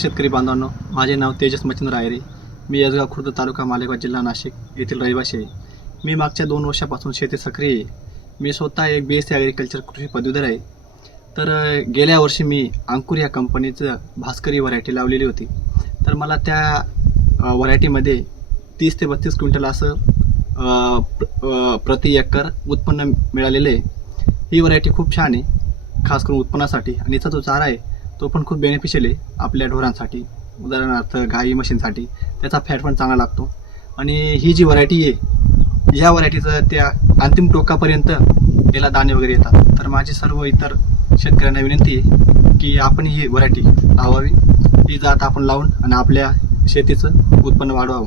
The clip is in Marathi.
शेतकरी बांधवांनो, माझे नाव तेजस मच्छिंद्र रायरे. मी यसगाव खुर्द तालुका मालेगाव जिल्हा नाशिक येथील रहिवासी आहे. मी मागच्या 2 वर्षापासून शेतीत सक्रिय आहे. मी स्वतः एक BSc ॲग्रिकल्चर कृषी पदवीधर आहे. तर गेल्या वर्षी मी अंकुर या कंपनीचं भास्करी व्हरायटी लावलेली होती. तर मला त्या व्हरायटीमध्ये 30 ते 32 क्विंटल असं प्रति एकर उत्पन्न मिळालेलं आहे. ही व्हरायटी खूप छान आहे, खास करून उत्पन्नासाठी. आणि याचा जो चारा आहे तो पण खूप बेनिफिशियल आहे आपल्या ढोरांसाठी, उदाहरणार्थ गाई म्हशींसाठी. त्याचा फॅट पण चांगला लागतो. आणि ही जी व्हरायटी आहे, या व्हरायटीचं त्या अंतिम टोकापर्यंत याला दाणे वगैरे येतात. तर माझी सर्व इतर शेतकऱ्यांना विनंती आहे की आपण ही व्हरायटी लावावी. ही जात आपण लावून आणि आपल्या शेतीचं उत्पन्न वाढवावं.